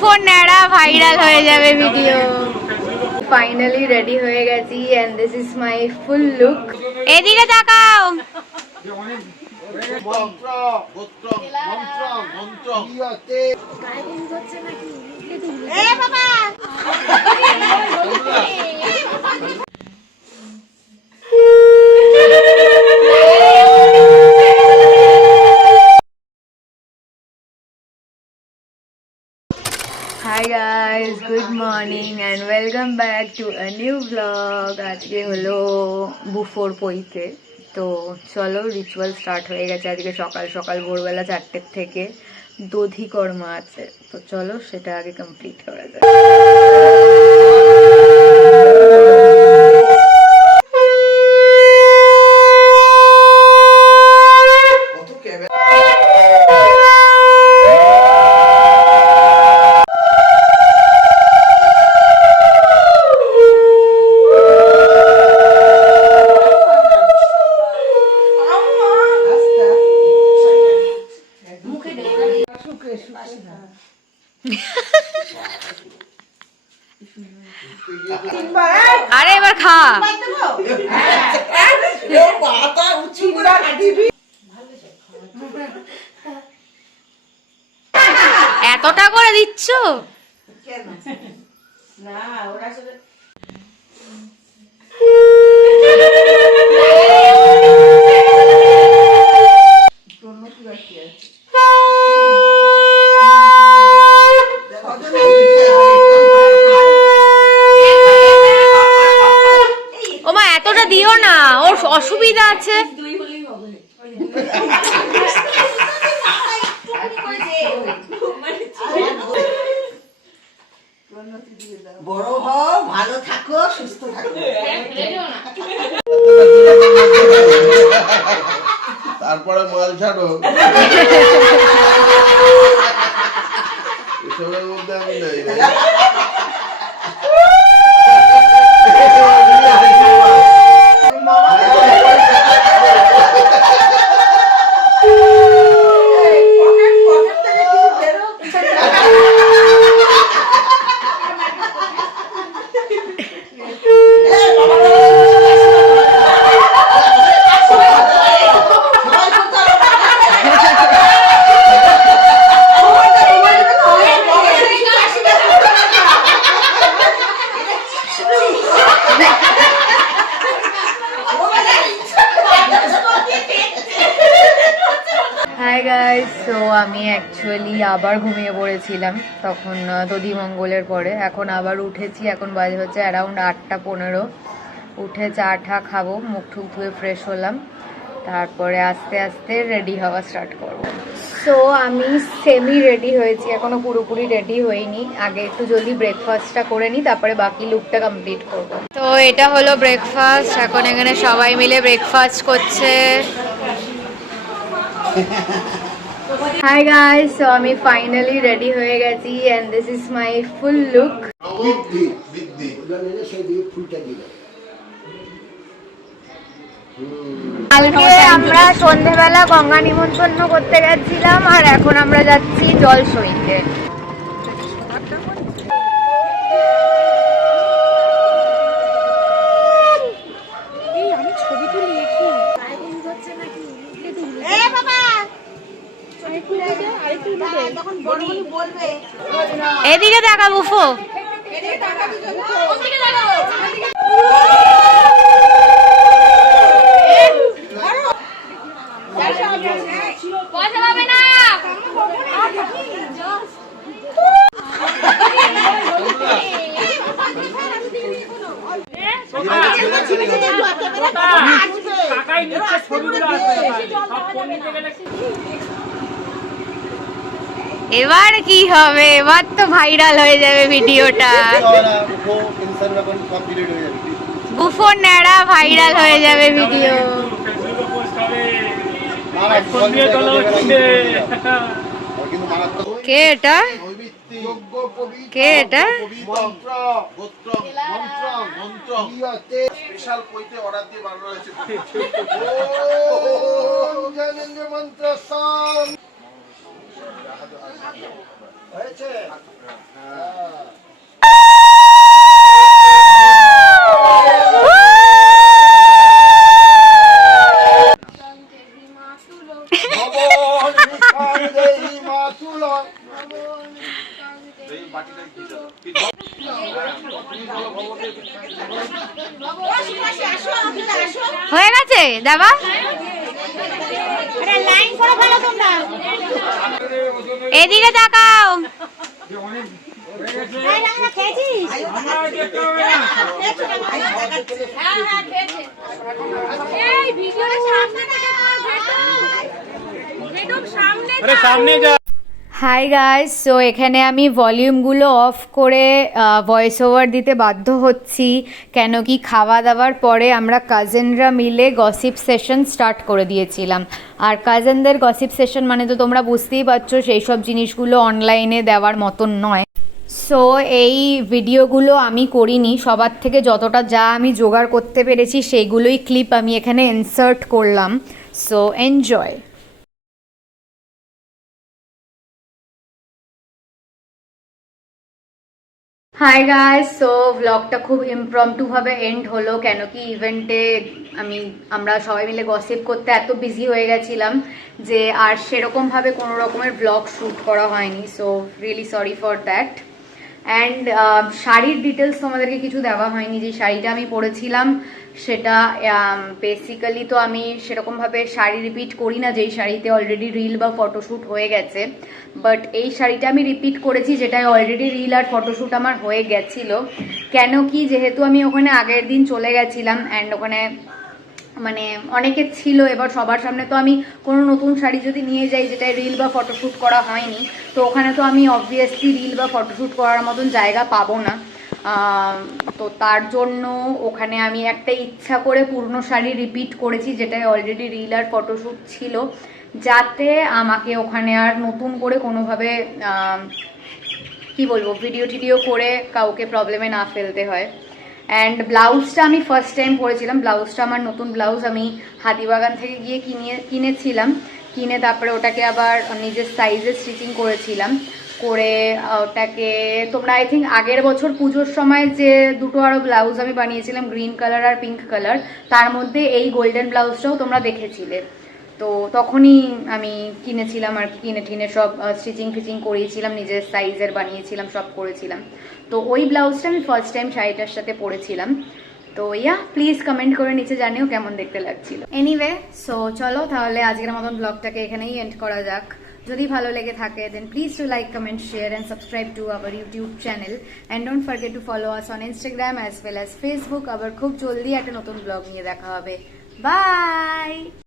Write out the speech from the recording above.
বুফো ন্যাড়া ভাইরাল হয়ে যাবে ভিডিও। ফাইনালি রেডি হয়ে গেছি and this is my full look. এদিকে তাকাও। Hi guys, good morning and welcome back to a new vlog. আজকে হলো বুফোর পইতে, তো চলো রিচুয়াল স্টার্ট হয়ে গেছে। আজকে সকাল সকাল ভোরবেলা 4টে থেকে দধিকর্মা আছে, তো চলো সেটা আগে কমপ্লিট করা যায়। আরে এবার খা। এতটা করে দিচ্ছ না? ওরা ওমা এতটা দিও না, ওর অসুবিধা আছে। বড় হও, ভালো থাকো, সুস্থ থাকো। তারপরে মাল ছাড়ো। এসবের মধ্যে আমি নাই। হাই গাইস, সো আমি অ্যাকচুয়ালি আবার ঘুমিয়ে পড়েছিলাম তখন দধিমঙ্গলের পরে। এখন আবার উঠেছি, এখন বাজে হচ্ছে অ্যারাউন্ড 8টা 15। উঠে চা ঠা খাবো, মুখ ঠুক ধুয়ে ফ্রেশ হলাম, তারপরে আস্তে আস্তে রেডি হওয়া স্টার্ট করবো। সো আমি সেমি রেডি হয়েছি, এখনো পুরোপুরি রেডি হইনি। আগে একটু জলদি ব্রেকফাস্টটা করে নিই, তারপরে বাকি লুকটা কমপ্লিট করবো। তো এটা হলো ব্রেকফাস্ট, এখন এখানে সবাই মিলে ব্রেকফাস্ট করছে। হাই গাইস, সো আমি ফাইনালি রেডি হয়ে গেছি and this is my full look. কালকে আমরা সন্ধ্যেবেলা গঙ্গা নিমন্ত্রণ করতে গেছিলাম, আর এখন আমরা যাচ্ছি জল সইতে। এদিকে দেখা বুফো। এবার কি হবে? এবার তো ভাইরাল হয়ে যাবে ভিডিওটা। বুফো ন্যাড়া ভাইরাল হয়ে যাবে ভিডিও। কে এটা? কে এটা? স্পেশাল কইতে অর্ডার দিয়ে বানানো হয়েছে। মন্ত্র হয়েছে। হয়ে গেছে দাবা, এদিকে তাকাও। হাই গাইস, সো এখানে আমি ভলিউমগুলো অফ করে ভয়েস ওভার দিতে বাধ্য হচ্ছি, কেন কি খাওয়া দাওয়ার পরে আমরা কাজিনরা মিলে গসিপ সেশন স্টার্ট করে দিয়েছিলাম। আর কাজিনদের গসিপ সেশন মানে তো তোমরা বুঝতেই পারছো, সেই সব জিনিসগুলো অনলাইনে দেওয়ার মতন নয়। সো এই ভিডিওগুলো আমি করিনি, সবার থেকে যতটা যা আমি জোগাড় করতে পেরেছি সেইগুলোই ক্লিপ আমি এখানে ইনসার্ট করলাম। So enjoy. High guys, so ব্লগটা খুব ইমপ্রম্পটুভাবে এন্ড হলো, কেন কি ইভেন্টে আমরা সবাই মিলে গসিপ করতে এত বিজি হয়ে গেছিলাম যে আর সেরকমভাবে কোনো রকমের ব্লগ শ্যুট করা হয়নি। So really sorry for that. And শাড়ির ডিটেলস তোমাদেরকে কিছু দেওয়া হয়নি। যে শাড়িটা আমি পরেছিলাম সেটা বেসিক্যালি তো আমি সেরকমভাবে শাড়ি রিপিট করি না যেই শাড়িতে অলরেডি রিল বা ফটোশ্যুট হয়ে গেছে, বাট এই শাড়িটা আমি রিপিট করেছি যেটায় অলরেডি রিল আর ফটোশ্যুট আমার হয়ে গেছিলো। কেন কি, যেহেতু আমি ওখানে আগের দিন চলে গেছিলাম অ্যান্ড ওখানে মানে অনেকে ছিল, এবার সবার সামনে তো আমি কোনো নতুন শাড়ি যদি নিয়ে যাই যেটায় রিল বা ফটোশ্যুট করা হয়নি, তো ওখানে তো আমি অবভিয়াসলি রিল বা ফটোশ্যুট করার মতন জায়গা পাবো না। তো তার জন্য ওখানে আমি একটা ইচ্ছা করে পুরনো শাড়ি রিপিট করেছি যেটায় অলরেডি রিল আর ফটোশ্যুট ছিল, যাতে আমাকে ওখানে আর নতুন করে কোনোভাবে কি বলবো ভিডিও টিডিও করে কাউকে প্রবলেমে না ফেলতে হয়। অ্যান্ড ব্লাউজটা আমি ফার্স্ট টাইম পরেছিলাম, ব্লাউজটা আমার নতুন ব্লাউজ, আমি হাতিবাগান থেকে গিয়ে কিনেছিলাম, কিনে তারপরে ওটাকে আবার নিজের সাইজে স্টিচিং করেছিলাম, করে ওটাকে তোমরা আই থিঙ্ক আগের বছর পুজোর সময় যে দুটো আরও ব্লাউজ আমি বানিয়েছিলাম গ্রিন কালার আর পিঙ্ক কালার, তার মধ্যে এই গোল্ডেন ব্লাউজটাও তোমরা দেখেছিলে। তো তখনই আমি কিনেছিলাম আর কিনে টিনে সব স্টিচিং ফিচিং করিয়েছিলাম, নিজের সাইজের বানিয়েছিলাম, সব করেছিলাম। তো ওই ব্লাউজটা আমি ফার্স্ট টাইম শাড়িটার সাথে পরেছিলাম। তো প্লিজ কমেন্ট করে নিচে জানিও কেমন দেখতে লাগছিল। এনিওয়ে, সো চলো তাহলে আজকের মতন ব্লগটাকে এখানেই এন্ড করা যাক। যদি ভালো লেগে থাকে then please to like, comment, share and subscribe to our YouTube channel and don't forget to follow us on Instagram as well as Facebook. আবার খুব জলদি একটা নতুন ব্লগ নিয়ে দেখা হবে। বাই।